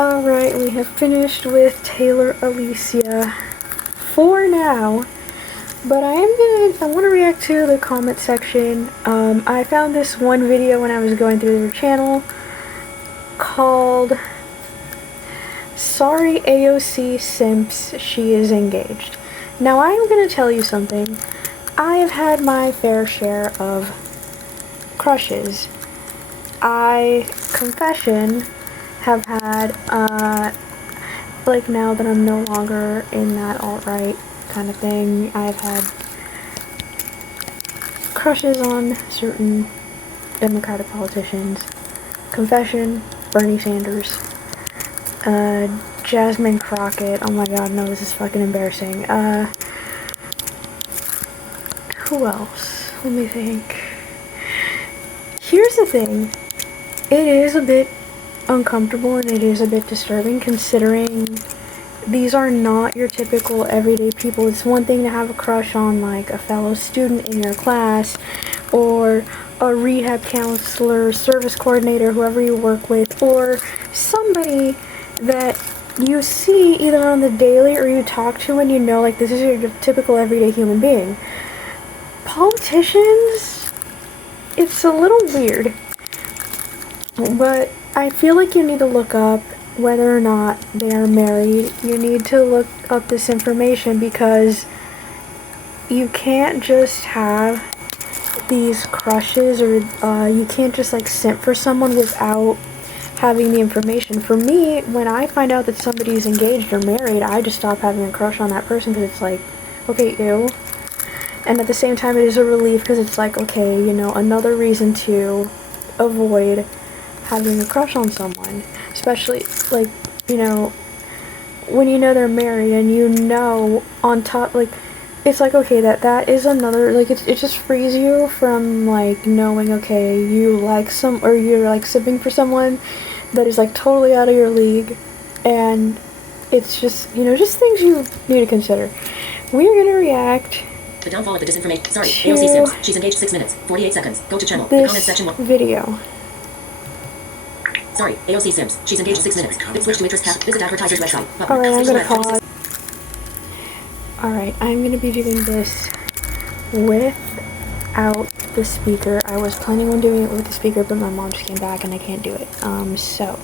Alright, we have finished with Taylor Alicia for now, but I want to react to the comment section. I found this one video when I was going through their channel called Sorry AOC Simps, She is Engaged. Now I am going to tell you something. I have had my fair share of crushes. Confession, have had, like now that I'm no longer in that alt-right kind of thing, I've had crushes on certain Democratic politicians. Confession, Bernie Sanders, Jasmine Crockett, oh my god, no, this is fucking embarrassing. Who else? Let me think. Here's the thing, it is a bit uncomfortable and it is a bit disturbing considering these are not your typical everyday people. It's one thing to have a crush on like a fellow student in your class or a rehab counselor, service coordinator, whoever you work with, or somebody that you see either on the daily or you talk to and you know like this is your typical everyday human being. Politicians, it's a little weird, but I feel like you need to look up whether or not they are married. You need to look up this information because you can't just have these crushes or you can't just like simp for someone without having the information. For me, when I find out that somebody's engaged or married, I just stop having a crush on that person because it's like, okay, ew. And at the same time, it is a relief because it's like, okay, you know, another reason to avoid having a crush on someone, especially like, you know, when you know they're married and you know on top, like, it's like, okay, that is another, like, it just frees you from like knowing, okay, you like or you're like sipping for someone that is like totally out of your league, and it's just, you know, just things you need to consider. We're gonna react the downfall of the disinformation. Sorry, AOC Sims. She's engaged 6 minutes, 48 seconds. Go to channel. The comment section. Video. Sorry, AOC Sims. She's engaged 6 minutes. Let's switch to interest tab. Visit advertiser's website. Alright, I'm gonna pause. Alright, I'm gonna be doing this without the speaker. I was planning on doing it with the speaker, but my mom just came back and I can't do it. So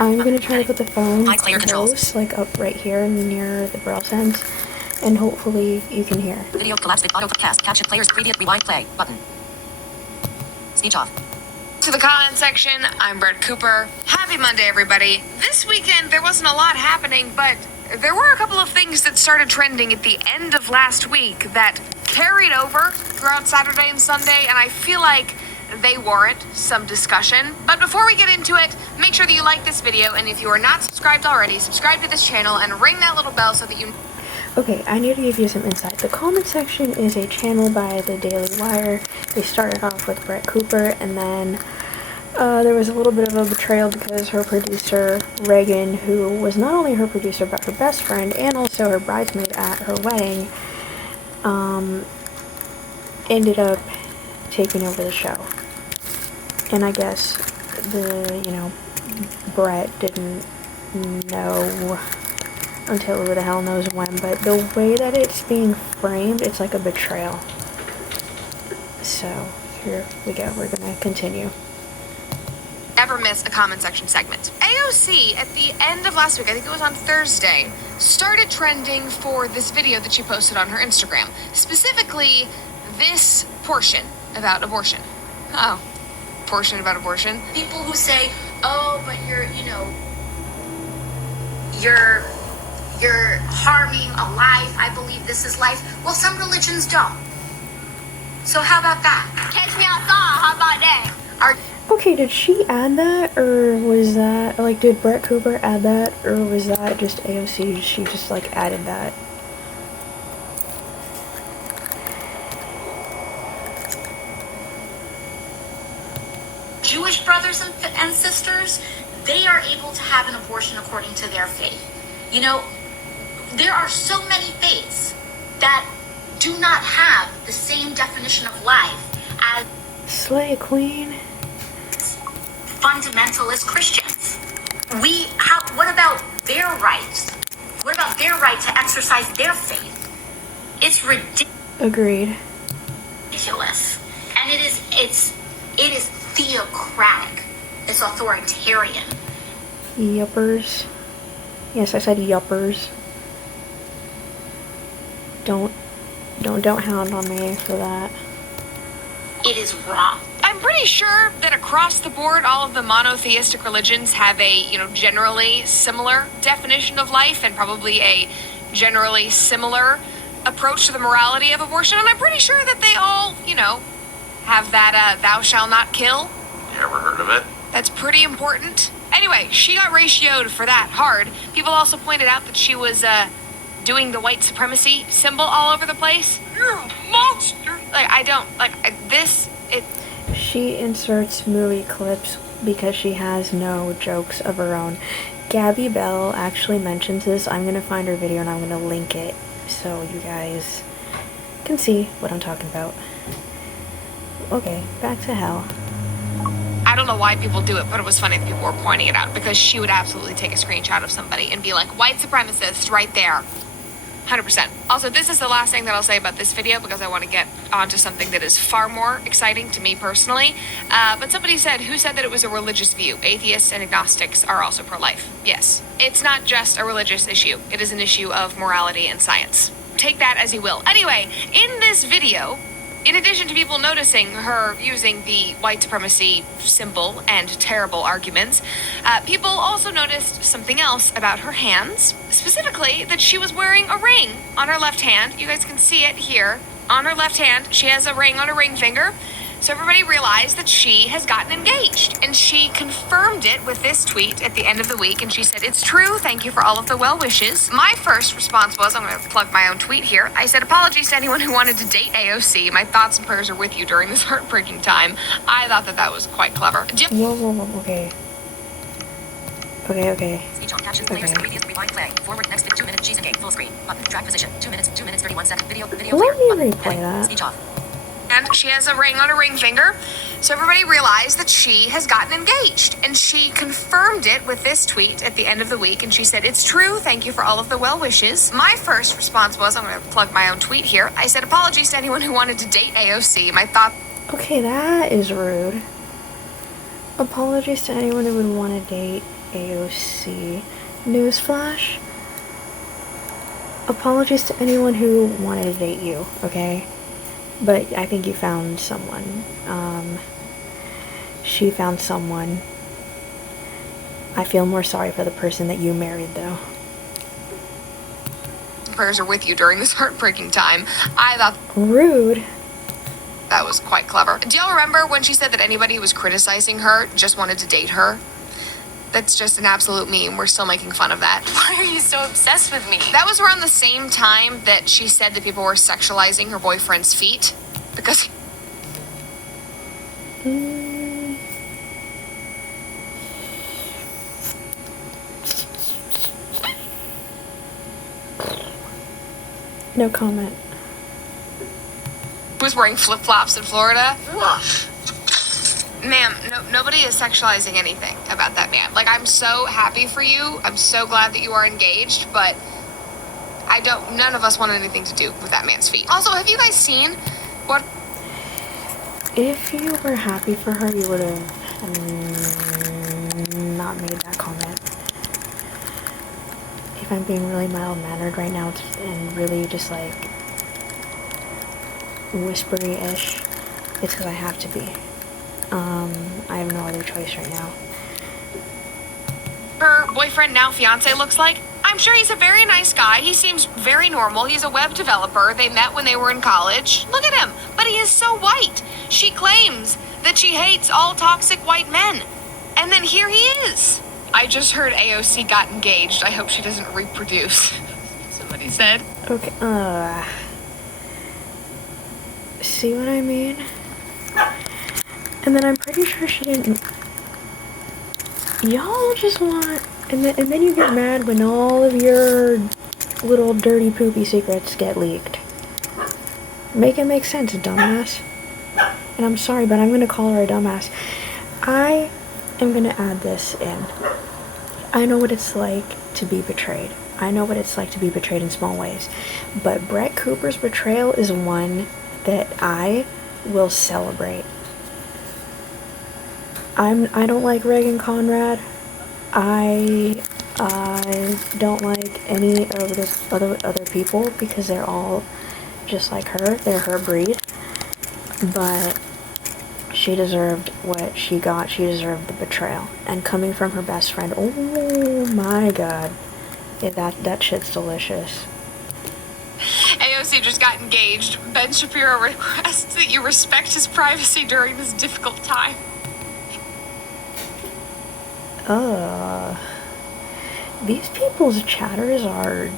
I'm gonna try to put the phone close, like up right here near the braille sense, and hopefully you can hear. Video collapse. Auto cast. Caption players. Previous rewind play button. Speech off. To the comment section, I'm Brett Cooper. Happy Monday, everybody. This weekend, there wasn't a lot happening, but there were a couple of things that started trending at the end of last week that carried over throughout Saturday and Sunday, and I feel like they warrant some discussion. But before we get into it, make sure that you like this video, and if you are not subscribed already, subscribe to this channel and ring that little bell so that you... Okay, I need to give you some insight. The comment section is a channel by the Daily Wire. They started off with Brett Cooper, and then there was a little bit of a betrayal because her producer, Reagan, who was not only her producer but her best friend and also her bridesmaid at her wedding, ended up taking over the show. And I guess Brett didn't know until who the hell knows when, but the way that it's being framed, it's like a betrayal. So, here we go, we're gonna continue. Never miss a comment section segment. AOC, at the end of last week, I think it was on Thursday, started trending for this video that she posted on her Instagram. Specifically, this portion about abortion. Oh, portion about abortion. People who say, oh, but you're harming a life. I believe this is life. Well, some religions don't. So how about that? Catch me outside. How about that? Okay, did she add that, or was that, like, did Brett Cooper add that, or was that just AOC, she just, like, added that? Jewish brothers and sisters, they are able to have an abortion according to their faith. You know, there are so many faiths that do not have the same definition of life as Slay Queen. fundamentalist Christians. What about their rights? What about their right to exercise their faith? It's ridiculous. Agreed. And it is theocratic. It's authoritarian. Yuppers. Yes, I said yuppers. Don't hound on me for that. It is wrong. I'm pretty sure that across the board, all of the monotheistic religions have a, generally similar definition of life and probably a generally similar approach to the morality of abortion. And I'm pretty sure that they all, have that thou shalt not kill. You ever heard of it? That's pretty important. Anyway, she got ratioed for that hard. People also pointed out that she was doing the white supremacy symbol all over the place. You're a monster. She inserts movie clips because she has no jokes of her own. Gabby Bell actually mentions this. I'm gonna find her video and I'm gonna link it so you guys can see what I'm talking about. Okay, back to hell. I don't know why people do it, but it was funny that people were pointing it out because she would absolutely take a screenshot of somebody and be like, white supremacist right there. 100%. Also, this is the last thing that I'll say about this video because I want to get onto something that is far more exciting to me personally. But somebody said, who said that it was a religious view? Atheists and agnostics are also pro-life. Yes. It's not just a religious issue. It is an issue of morality and science. Take that as you will. Anyway, in this video, in addition to people noticing her using the white supremacy symbol and terrible arguments, people also noticed something else about her hands. Specifically, that she was wearing a ring on her left hand. You guys can see it here. On her left hand, she has a ring on her ring finger. So everybody realized that she has gotten engaged. And she confirmed it with this tweet at the end of the week. And she said, "It's true. Thank you for all of the well wishes." My first response was, I'm going to plug my own tweet here. I said, "Apologies to anyone who wanted to date AOC. My thoughts and prayers are with you during this heartbreaking time." I thought that was quite clever. Whoa, okay. Okay. Speech on caption. Players previous rewind play. Forward next 2 minutes. She's engaged. Full screen. Button. Track position. 2 minutes 31 seconds. Video Let clear. me Button. replay Heading. that. Speech off. And she has a ring on her ring finger. So everybody realized that she has gotten engaged. And she confirmed it with this tweet at the end of the week. And she said, "It's true. Thank you for all of the well wishes." My first response was, I'm going to plug my own tweet here. I said, "Apologies to anyone who wanted to date AOC. My thoughts." Okay, that is rude. Apologies to anyone who would want to date AOC. Newsflash. Apologies to anyone who wanted to date you, okay? But I think you found someone. She found someone. I feel more sorry for the person that you married, though. Prayers are with you during this heartbreaking time. I thought Rude. that was quite clever. Do y'all remember when she said that anybody who was criticizing her just wanted to date her? That's just an absolute meme. We're still making fun of that. Why are you so obsessed with me? That was around the same time that she said that people were sexualizing her boyfriend's feet. Because No comment. he was wearing flip-flops in Florida. Ma'am, nobody is sexualizing anything about that man. Like, I'm so happy for you. I'm so glad that you are engaged, but none of us want anything to do with that man's feet. Also, have you guys seen what? If you were happy for her, you would have not made that comment. If I'm being really mild-mannered right now and really just like whispery-ish, it's because I have to be. I have no other choice right now. Her boyfriend, now fiance, looks like? I'm sure he's a very nice guy. He seems very normal. He's a web developer. They met when they were in college. Look at him. But he is so white. She claims that she hates all toxic white men. And then here he is. I just heard AOC got engaged. I hope she doesn't reproduce. Somebody said. Okay, see what I mean? And then I'm pretty sure she didn't. Y'all just want, and then you get mad when all of your little dirty poopy secrets get leaked. Make it make sense, dumbass. And I'm sorry, but I'm gonna call her a dumbass. I am gonna add this in. I know what it's like to be betrayed. I know what it's like to be betrayed in small ways. But Brett Cooper's betrayal is one that I will celebrate. I don't like Reagan Conrad. I don't like any of this other people because they're all just like her. They're her breed. But she deserved what she got. She deserved the betrayal. And coming from her best friend, oh my god. Yeah, that shit's delicious. AOC just got engaged. Ben Shapiro requests that you respect his privacy during this difficult time. These people's chatters are...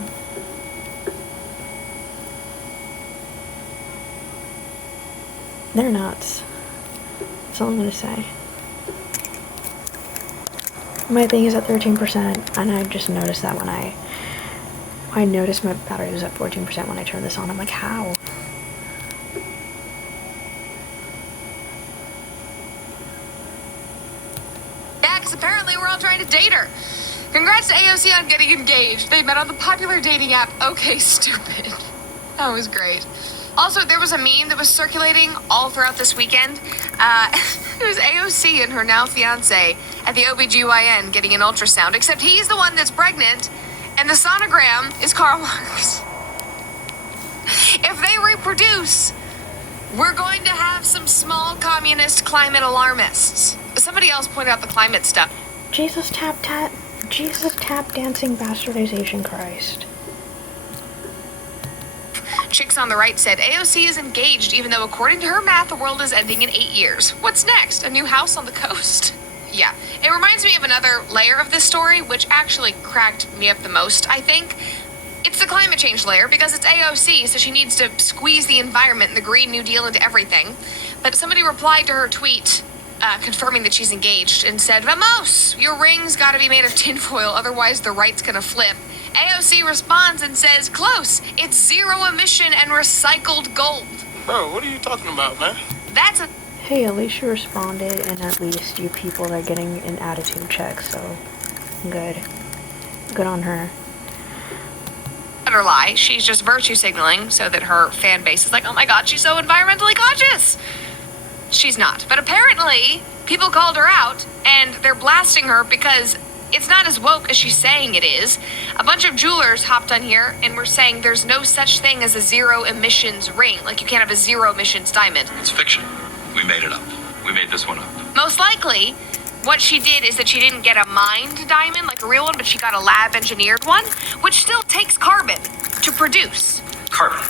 they're nuts. That's all I'm gonna say. My thing is at 13%, and I just noticed that when I noticed my battery was at 14% when I turned this on. I'm like, how? Yeah, because apparently we're all trying to date her. Congrats to AOC on getting engaged. They met on the popular dating app OK Stupid. That was great. Also, there was a meme that was circulating all throughout this weekend. It was AOC and her now fiance at the OBGYN getting an ultrasound, except he's the one that's pregnant, and the sonogram is Karl Marx. If they reproduce, we're going to have some small communist climate alarmists. Somebody else pointed out the climate stuff. Jesus tap dancing bastardization Christ. Chicks on the right said AOC is engaged, even though according to her math, the world is ending in 8 years. What's next? A new house on the coast? Yeah, it reminds me of another layer of this story, which actually cracked me up the most, I think. It's the climate change layer, because it's AOC, so she needs to squeeze the environment and the Green New Deal into everything. But somebody replied to her tweet, confirming that she's engaged, and said, Vamos, your ring's gotta be made of tinfoil, otherwise the right's gonna flip. AOC responds and says, close, it's zero emission and recycled gold. Bro, what are you talking about, man? That's a Hey, at least you responded, and at least you people are getting an attitude check, so good. Good on her. better lie. She's just virtue signaling so that her fan base is like, oh my god, she's so environmentally conscious. She's not. But apparently, people called her out, and they're blasting her because it's not as woke as she's saying it is. A bunch of jewelers hopped on here and were saying there's no such thing as a zero emissions ring. Like, you can't have a zero emissions diamond. It's fiction. We made it up. We made this one up. Most likely, what she did is that she didn't get a mined diamond, like a real one, but she got a lab engineered one, which still takes carbon to produce. Carbon.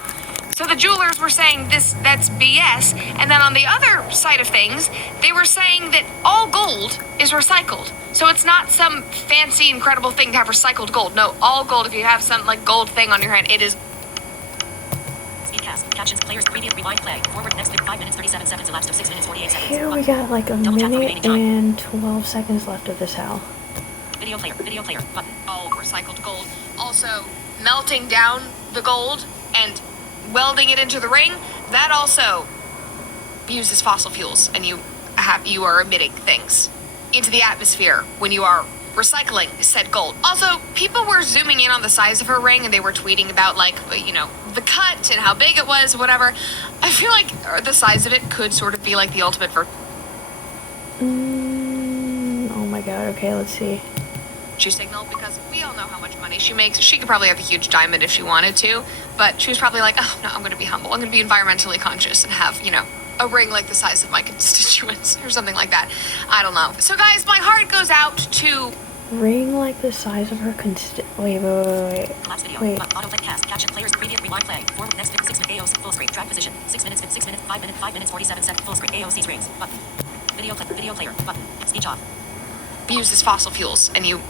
So the jewelers were saying that's BS, and then on the other side of things, they were saying that all gold is recycled. So it's not some fancy, incredible thing to have recycled gold. No, all gold, if you have some like gold thing on your hand, it is. Speedcast. Captions. Players. Previous. Rewind. Play. Forward. Next. 5 minutes. 37 seconds. Elapsed of 6 minutes. 48 seconds. Here we got like a minute and 12 seconds left of this hell. Video player. Video player. Button. All recycled gold. Also, melting down the gold and welding it into the ring, that also uses fossil fuels, and you are emitting things into the atmosphere when you are recycling said gold. Also, people were zooming in on the size of her ring, and they were tweeting about, like, you know, the cut and how big it was, whatever. I feel like the size of it could sort of be like the ultimate Oh my god, okay, let's see. virtue signal, because we all know how much money she makes. She could probably have a huge diamond if she wanted to, but she was probably like, oh no, I'm going to be humble. I'm going to be environmentally conscious and have, you know, a ring like the size of my constituents or something like that. I don't know. So guys, my heart goes out to Ring like the size of her Wait. Collapse video. Wait. Autoplay cast. Caption. Players. Previous. Rewind. Play. Forward. Next. 6 minutes. AOC. Full screen. Track position. 6 minutes. 6 minutes. 5 minutes. 5 minutes. 47 seconds. Full screen. AOC strings. Button. Video clip. Video player. Button. Speech off. uses fossil fuels, and you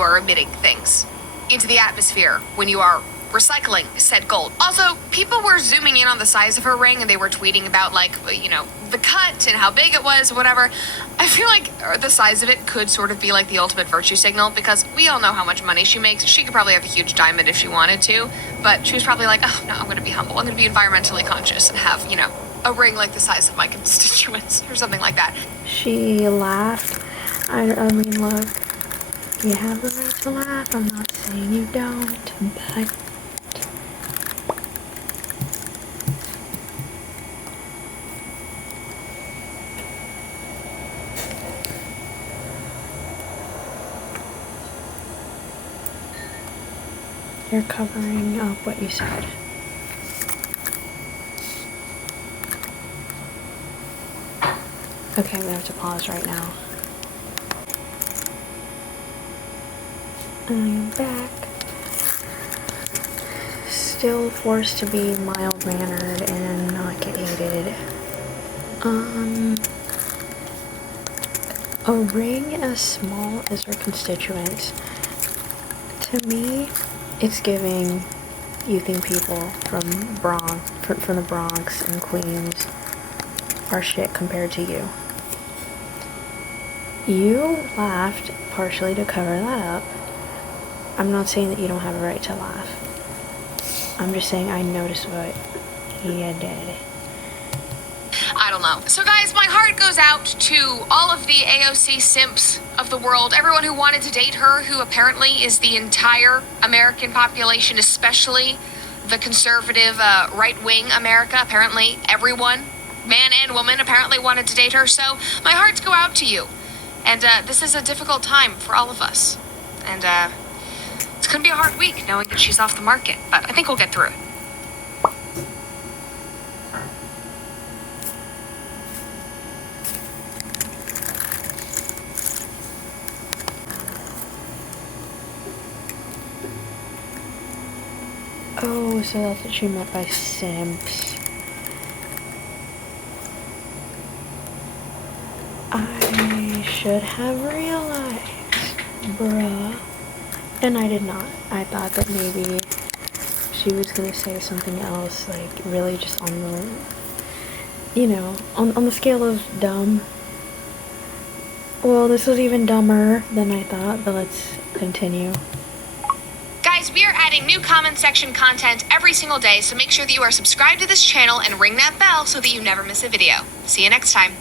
are emitting things into the atmosphere when you are recycling said gold. Also, people were zooming in on the size of her ring, and they were tweeting about, like, you know, the cut and how big it was, whatever. I feel like the size of it could sort of be like the ultimate virtue signal, because we all know how much money she makes. She could probably have a huge diamond if she wanted to, but she was probably like, oh no, I'm going to be humble. I'm going to be environmentally conscious and have, you know, a ring like the size of my constituents or something like that. She laughed I mean, look, you have the right to laugh. I'm not saying you don't, but you're covering up what you said. Okay, we have to pause right now. I am back. Still forced to be mild-mannered and not get hated. A ring as small as her constituents. To me, it's giving you think people from the Bronx and Queens are shit compared to you. You laughed partially to cover that up. I'm not saying that you don't have a right to laugh. I'm just saying I noticed what you did. I don't know. So guys, my heart goes out to all of the AOC simps of the world, everyone who wanted to date her, who apparently is the entire American population, especially the conservative right-wing America. Apparently everyone, man and woman, apparently wanted to date her. So my hearts go out to you. And this is a difficult time for all of us. And it's gonna be a hard week knowing that she's off the market, but I think we'll get through it. Oh, so that's what she meant by simps. I should have realized, bruh. And I did not. I thought that maybe she was gonna say something else, like really just on the, you know, on the scale of dumb. Well, this was even dumber than I thought, but let's continue. Guys, we are adding new comment section content every single day, so make sure that you are subscribed to this channel and ring that bell so that you never miss a video. See you next time.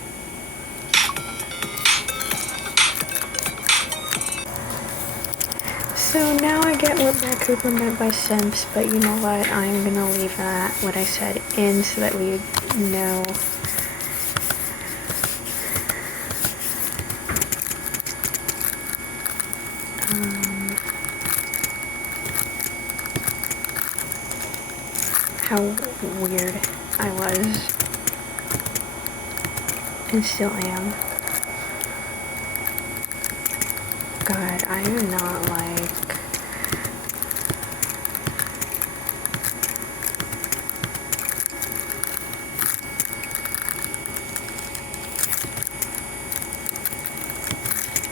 So now I get what Brad Cooper meant by simps, but you know what? I'm gonna leave that, what I said, in so that we know. How weird I was. And still am. God, I am not like...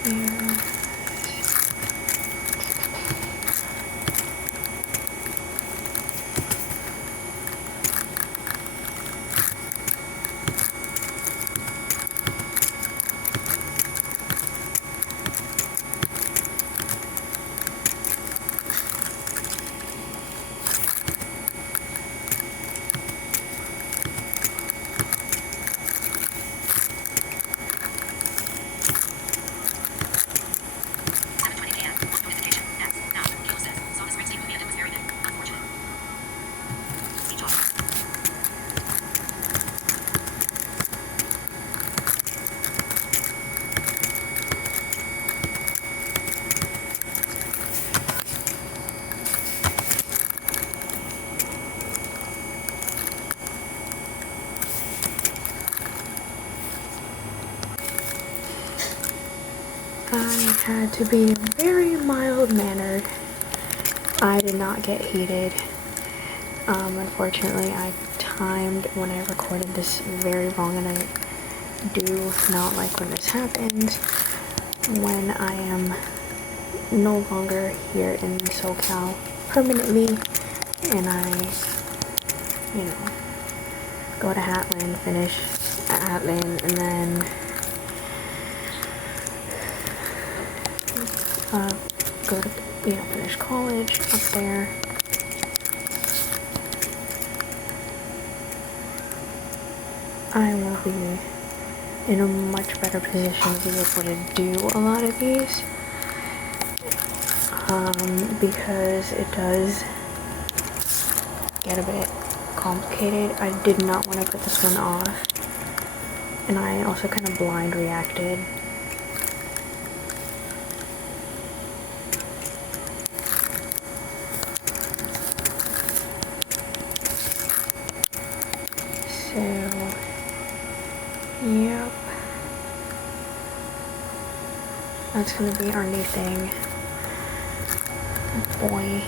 Yeah. I had to be very mild-mannered. I did not get heated. Unfortunately, I timed when I recorded this very wrong, and I do not like when this happens. When I am no longer here in SoCal permanently, and I, you know, go to Hatland, finish at Hatland, and then go to, you know, finish college up there. I will be in a much better position to be able to do a lot of these. Because it does get a bit complicated. I did not want to put this one off. And I also kind of blind reacted. So, yep. That's gonna be our new thing. Boy.